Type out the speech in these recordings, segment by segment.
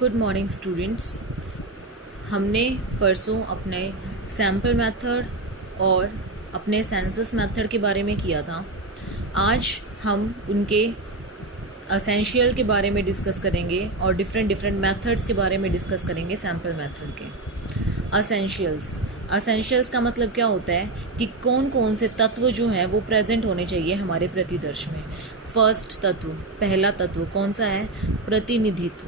Good morning students. हमने परसों अपने सैम्पल मेथड और अपने सेंसस मेथड के बारे में किया था। आज हम उनके एसेंशियल के बारे में डिस्कस करेंगे और डिफरेंट मेथड्स के बारे में डिस्कस करेंगे सैम्पल मेथड के। एसेंशियल्स का मतलब क्या होता है कि कौन कौन से तत्व जो हैं वो प्रेजेंट होने चाहिए हमारे प्रतिदर्श में। फर्स्ट तत्व, पहला तत्व कौन सा है? प्रतिनिधित्व।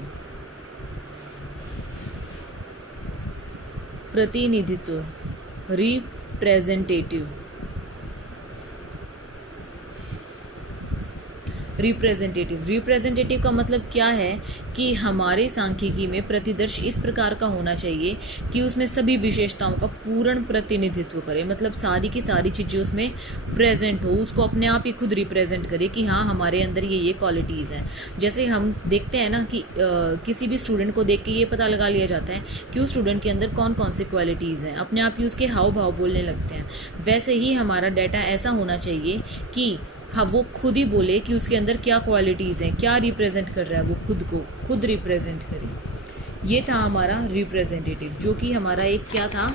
रिप्रेजेंटेटिव। रिप्रेजेंटेटिव का मतलब क्या है कि हमारे सांख्यिकी में प्रतिदर्श इस प्रकार का होना चाहिए कि उसमें सभी विशेषताओं का पूर्ण प्रतिनिधित्व करे, मतलब सारी की सारी चीज़ें उसमें प्रेजेंट हो, उसको अपने आप ही खुद रिप्रेजेंट करे कि हाँ हमारे अंदर ये क्वालिटीज़ हैं। जैसे हम देखते हैं ना कि किसी भी स्टूडेंट को देख के ये पता लगा लिया जाता है कि उस स्टूडेंट के अंदर कौन कौन सी क्वालिटीज़ हैं, अपने आप ही उसके हाव भाव बोलने लगते हैं। वैसे ही हमारा डाटा ऐसा होना चाहिए कि हाँ वो खुद ही बोले कि उसके अंदर क्या क्वालिटीज़ हैं, क्या रिप्रेजेंट कर रहा है, वो खुद को खुद रिप्रेजेंट करे। ये था हमारा रिप्रेजेंटेटिव, जो कि हमारा एक क्या था,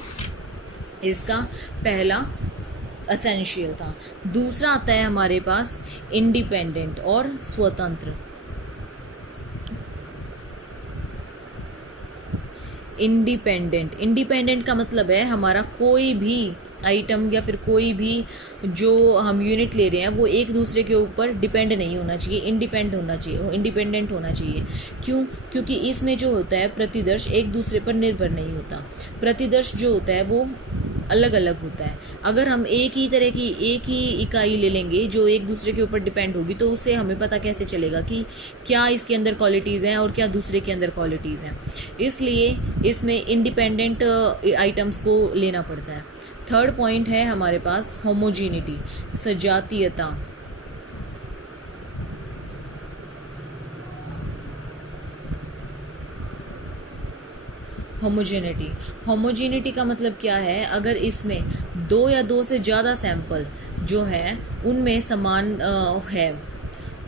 इसका पहला एसेंशियल था। दूसरा आता है हमारे पास इंडिपेंडेंट और स्वतंत्र। इंडिपेंडेंट का मतलब है हमारा कोई भी आइटम या फिर कोई भी जो हम यूनिट ले रहे हैं वो एक दूसरे के ऊपर डिपेंड नहीं होना चाहिए, इंडिपेंडेंट होना चाहिए। क्यों? क्योंकि इसमें जो होता है प्रतिदर्श एक दूसरे पर निर्भर नहीं होता। प्रतिदर्श जो होता है वो अलग अलग होता है। अगर हम एक ही तरह की एक ही इकाई ले लेंगे जो एक दूसरे के ऊपर डिपेंड होगी तो उससे हमें पता कैसे चलेगा कि क्या इसके अंदर क्वालिटीज़ हैं और क्या दूसरे के अंदर क्वालिटीज़ हैं। इसलिए इसमें इंडिपेंडेंट आइटम्स को लेना पड़ता है। थर्ड पॉइंट है हमारे पास होमोजीनिटी, सजातीयता। होमोजीनिटी का मतलब क्या है? अगर इसमें दो या दो से ज़्यादा सैंपल जो है उनमें समान है,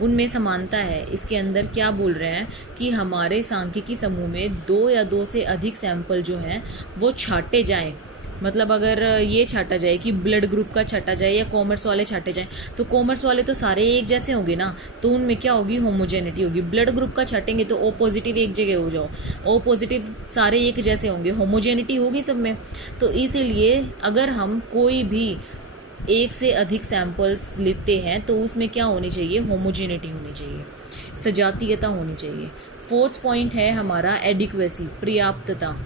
उनमें समानता है, इसके अंदर क्या बोल रहे हैं कि हमारे सांख्यिकी समूह में दो या दो से अधिक सैंपल जो हैं वो छांटे जाएं। मतलब अगर ये छाटा जाए कि ब्लड ग्रुप का छाटा जाए या कॉमर्स वाले छाटे जाएं, तो कॉमर्स वाले तो सारे एक जैसे होंगे ना, तो उनमें क्या होगी? होमोजेनिटी होगी। ब्लड ग्रुप का छाटेंगे तो ओ पॉजिटिव एक जगह हो जाओ, ओ पॉजिटिव सारे एक जैसे होंगे, होमोजेनिटी होगी सब में। तो इसीलिए अगर हम कोई भी एक से अधिक सैंपल्स लेते हैं तो उसमें क्या होनी चाहिए? होमोजेनिटी होनी चाहिए, सजातीयता होनी चाहिए। फोर्थ पॉइंट है हमारा एडिक्वेसी, पर्याप्तता।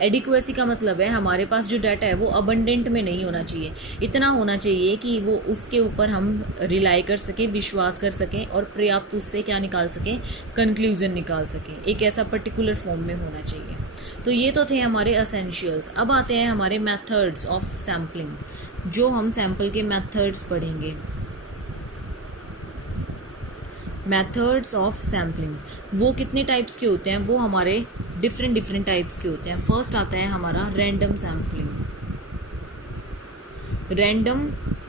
एडिक्वेसी का मतलब है हमारे पास जो डाटा है वो अबंडेंट में नहीं होना चाहिए, इतना होना चाहिए कि वो उसके ऊपर हम रिलाई कर सकें, विश्वास कर सकें और पर्याप्त उससे क्या निकाल सकें? कंक्लूजन निकाल सकें। एक ऐसा पर्टिकुलर फॉर्म में होना चाहिए। तो ये तो थे हमारे एसेंशियल्स। अब आते हैं हमारे मेथड्स ऑफ सैम्पलिंग, जो हम सैम्पल के मेथड्स पढ़ेंगे। मेथड्स ऑफ सैम्पलिंग वो कितने टाइप्स के होते हैं? वो हमारे डिफरेंट टाइप्स के होते हैं। फर्स्ट आता है हमारा रैंडम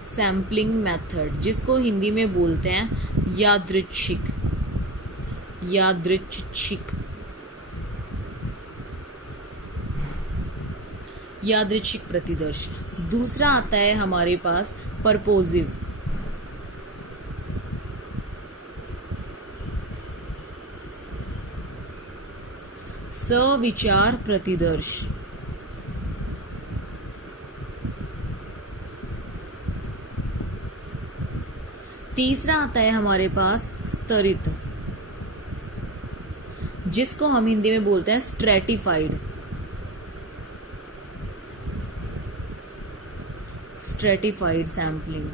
सैम्पलिंग मेथड, जिसको हिंदी में बोलते हैं यादृच्छिक प्रतिदर्श। दूसरा आता है हमारे पास परपोजिव, सविचार प्रतिदर्श। तीसरा आता है हमारे पास स्तरित, जिसको हम हिंदी में बोलते हैं स्ट्रेटिफाइड सैम्पलिंग।